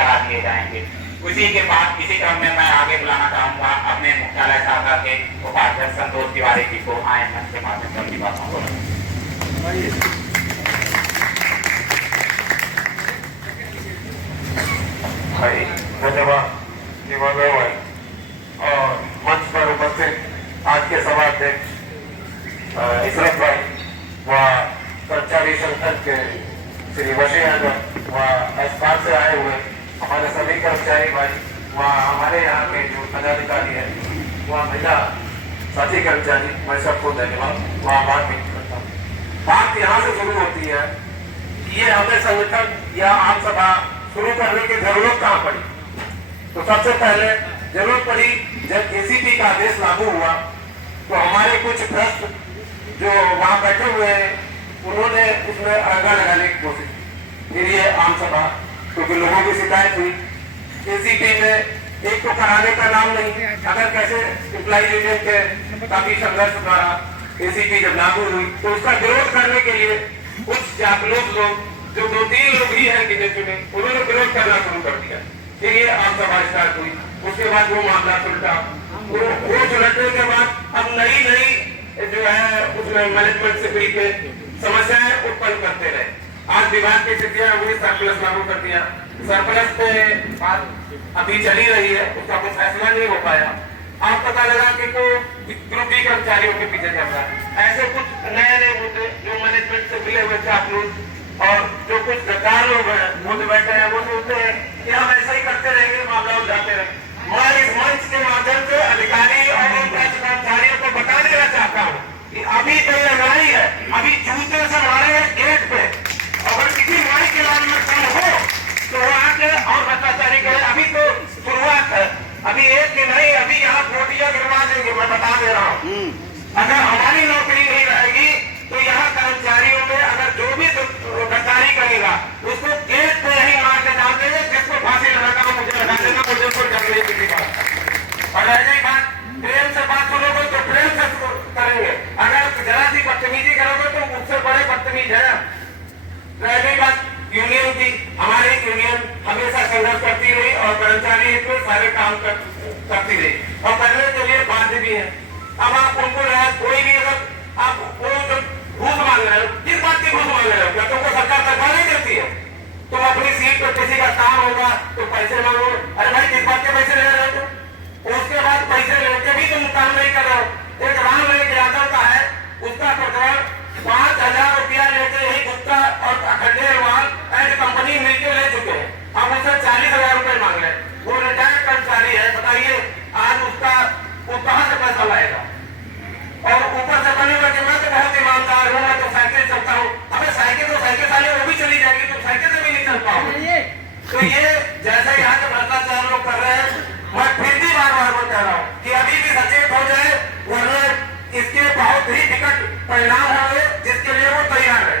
करा दिए जाएंगे। उसी के बाद इसी क्रम में मैं आगे बुलाना चाहूंगा अपने मुख्यालय शाखा के उपाध्यक्ष संतोष तिवारी जी को। आए मंच के माध्यम से अपनी बातों को धन्यवाद महोदय और मंच पर उपस्थित आज के सभाध्यक्ष इशरत भाई व कर्मचारी संगठन के श्री वशी यादव व अस्पताल से आए हुए हमारे सभी कर्मचारी भाई व हमारे यहाँ के जो पदाधिकारी है वह महिला साथी कर्मचारी, मैं सबको धन्यवाद व आभार व्यक्त करता हूँ। बात यहाँ से शुरू होती है कि ये हमें संगठन या आम सभा शुरू करने की जरूरत कहाँ पड़ी। तो सबसे पहले जरूरत पड़ी जब एसीपी का आदेश लागू हुआ तो हमारे कुछ भ्रष्ट जो वहां बैठे हुए हैं उन्होंने उसमें अड़ंगा लगाने की कोशिश की। फिर ये आम सभा, क्योंकि लोगों की शिकायत हुई एसीपी में एक तो कराने का नाम नहीं, अगर कैसे एम्प्लॉइज यूनियन के काफी संघर्ष द्वारा एसीपी जब लागू हुई तो उसका विरोध करने के लिए कुछ जागरूक लोग जो 2-3 लोग ही हैं गिने चुने उन्होंने विरोध करना शुरू कर दिया। फिर ये आम सभा स्टार्ट हुई, उसके बाद वो मामला सुलटा, वो सुलटने के बाद अब नई जो है उसमें मैनेजमेंट से मिलकर समस्याएं उत्पन्न करते रहे। आज विभाग की स्थितियां हुई, सरप्लस लागू कर दिया। सरप्लस पे बात अभी चली रही है, उसका कोई फैसला नहीं हो पाया। अब पता लगा कि को ग्रुप बी कर्मचारियों के पीछे चल रहा है। ऐसे कुछ नए मुद्दे जो मैनेजमेंट से मिले हुए चापलूस और जो कुछ गद्दार लोग हैं मुद्दे बैठे हैं वो सोचते हैं कि हम ऐसा ही करते रहेंगे, मामला उलझाते रहेंगे। मैं इस मंच के माध्यम से अधिकारी और कर्मचारियों को बता देना चाहता हूँ कि अभी तो लड़ाई है, अभी जूते से मारे हैं गेट पे। अगर किसी माई के लाइन में कम हो तो वहाँ के और भ्रष्टाचारी कहे अभी तो शुरुआत है, अभी एक दिन नहीं, अभी यहाँ कोटियां गिरवा देंगे। मैं बता दे रहा हूँ अगर हमारी नौकरी नहीं रहेगी तो यहाँ कर्मचारियों में अगर जो भी गद्दारी करेगा उसको गेट पे ही मार के डाल देंगे। जिसको फांसी लगाना हो मुझे लगा देना, मुझे कोई जगह नहीं किसी बात। और रह गई बात प्रेम से बात करोगे तो प्रेम से करेंगे, अगर जरा सी बदतमीजी करोगे तो मुझसे बड़े बदतमीज है। रह गई बात यूनियन की, हमारी यूनियन हमेशा संघर्ष करती रही और कर्मचारी हित में सारे काम करती रही और करने के लिए बाध्य भी है। अब आप उनको कोई भी अगर आप वो जो घूस मांग रहे हो, किस बात की घूस मांग रहे हो? क्या तुमको सरकार तनख्वाह नहीं देती है? तुम अपनी सीट पर किसी का काम होगा तो पैसे मांगो। अरे भाई किस बात के पैसे ले रहे हो तुम? उसके बाद पैसे लेके भी तुम काम नहीं कर रहे हो। एक राम यादव का है, उसका प्रकरण 5,000 रुपया लेके ही गुप्ता और खंडेलवाल एंड कंपनी मिलकर ले चुके हैं। अब उससे 40,000 रुपए मांग रहे। वो रिटायर्ड कर्मचारी है, बताइए आज उसका वो कहाँ से पैसा लाएगा? और ऊपर से बने हुए कि मैं तो बहुत ईमानदार हूँ, मैं तो साइकिल चलता हूँ। अबे साइकिल तो साइकिल साले वो भी चली जाएगी, तुम साइकिल से भी नहीं चल पाओगे। तो ये जैसे यहाँ के भ्रष्टाचार लोग कर रहे हैं, मैं फिर भी बार-बार मैं कह रहा हूँ कि अभी भी सचेत हो जाए, वरना इसके बहुत ही विकट परिणाम होंगे जिसके लिए वो तैयार है।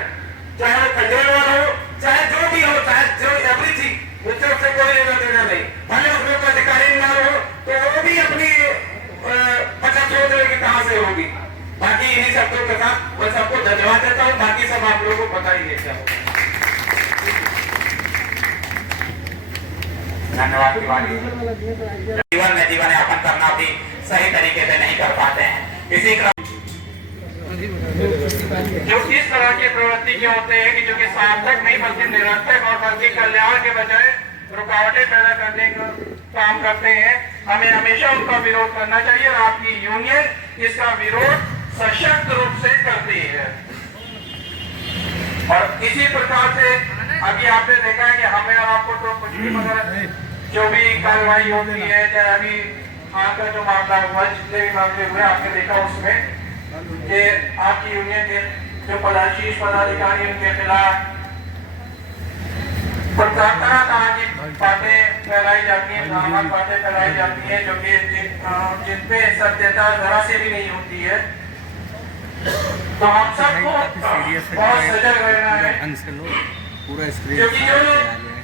चाहे वो खंडेलवाल हो, चाहे जो भी हो, चाहे जो एवरीथिंग, मुझसे उससे कोई लेना देना नहीं। भले उसमें कोई अधिकारी ना हो तो वो भी अपनी बचत सोच रहे कि कहाँ से होगी। बाकी इन्हीं शब्दों के साथ मैं सबको धन्यवाद देता हूँ। बाकी सब आप लोगों को बताइए क्या होगा। धन्यवाद तिवारी। जीवन यापन करना भी सही तरीके से नहीं कर पाते हैं। इसी क्रम जो इस तरह की प्रवृत्ति के होते हैं कि जो कि सार्थक नहीं बल्कि निरर्थक और बल्कि कल्याण के बजाय रुकावटें पैदा करने का काम करते हैं, हमें हमेशा उनका विरोध करना चाहिए और आपकी यूनियन इसका विरोध सशक्त रूप से करती है। और इसी प्रकार से अभी आपने देखा है कि हमें और आपको तो कुछ भी मगर जो भी कार्रवाई होती है, चाहे अभी आपका जो मामला हुआ, जितने भी मामले हुए आपने देखा उसमें ये आपकी यूनियन के जो शीर्ष पदाधिकारी उनके खिलाफ तरह तरह की बातें फैलाई जाती हैं, भ्रामक बातें फैलाई जाती हैं जो कि जिनपे सत्यता जरा से भी नहीं होती है। तो हम सबको बहुत सजग रहना है, क्योंकि जो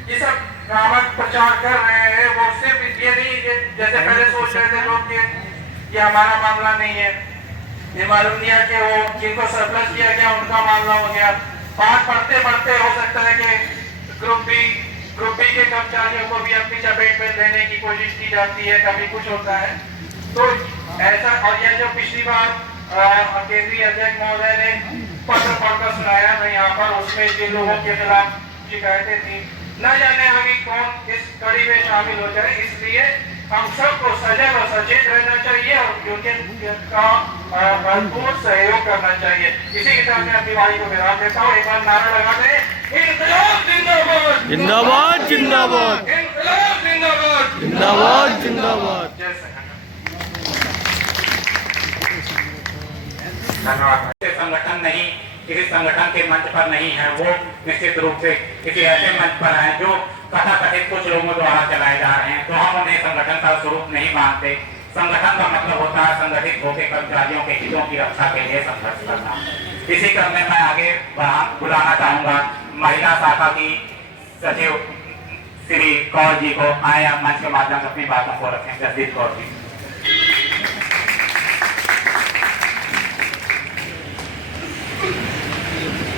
ये सब भ्रामक प्रचार कर रहे हैं वो सिर्फ ये नहीं जैसे पहले सोच रहे थे लोग कि हमारा मामला नहीं है, ये मालूम नहीं है कि वो जिनको सरप्लस किया गया उनका मामला हो गया। बात पढ़ते पढ़ते हो सकता है कि ग्रुप बी के कर्मचारियों को भी कैंपेन लेने की कोशिश की जाती है, कभी कुछ होता है। तो ऐसा, और यह जो पिछली बार केंद्रीय अध्यक्ष महोदय ने पत्र पढ़कर सुनाया मैं यहाँ पर, उसमें जिन लोगों के खिलाफ शिकायतें थी, न जाने आगे कौन इस कड़ी में शामिल हो जाए। इसलिए हम सबको सजग और सचेत रहना चाहिए और यूनियन का भरपूर सहयोग करना चाहिए। इसी के साथ मैं अपनी वाणी को विराम देता हूँ। एक बार नारा लगा दें, इंकलाब जिंदाबाद, जिंदाबाद जिंदाबाद, इंकलाब जिंदाबाद, जिंदाबाद जिंदाबाद। जय संगठन। धन्यवाद। संगठन नहीं, किसी संगठन के मंच पर नहीं है, वो निश्चित रूप से किसी ऐसे मंच पर है जो कथाकथित कुछ लोगों द्वारा चलाए जा रहे हैं। तो हम उन्हें संगठन का स्वरूप नहीं मानते। संगठन का मतलब होता है संगठित होकर कर्मचारियों के हितों की रक्षा के लिए संघर्ष करना। इसी क्रम में मैं आगे बुलाना चाहूंगा महिला शाखा की सचिव श्री कौर जी को। आए आप मंच के माध्यम से अपनी बातों को रखें। जसदीप कौर जी।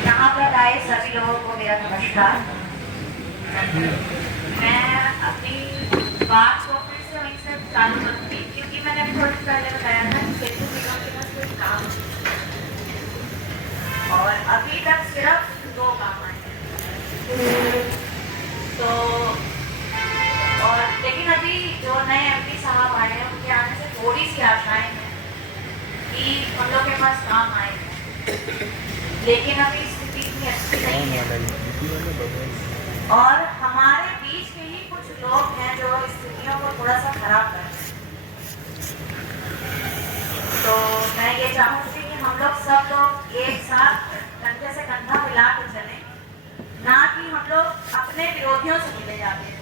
यहाँ पर आए सभी लोगों को मेरा नमस्कार। मैं अपनी बात को फिर से वहीं से चालू करूँगी, क्योंकि मैंने अभी थोड़ी पहले बताया था कि सेतु निगम के पास कोई काम और अभी तक सिर्फ 2 काम आए हैं। तो और लेकिन अभी जो नए एमपी साहब आए हैं उनके आने से थोड़ी सी आशाएं हैं कि हम लोग के पास काम आए हैं, लेकिन अभी स्थिति इतनी अच्छी नहीं है और हमारे बीच के ही कुछ लोग हैं जो स्थितियों को थोड़ा सा खराब कर रहे हैं। तो मैं ये चाहूँगी कि हम लोग सब लोग एक साथ कंधे से कंधा मिला के चलें, ना कि हम लोग अपने विरोधियों से मिले जाते हैं।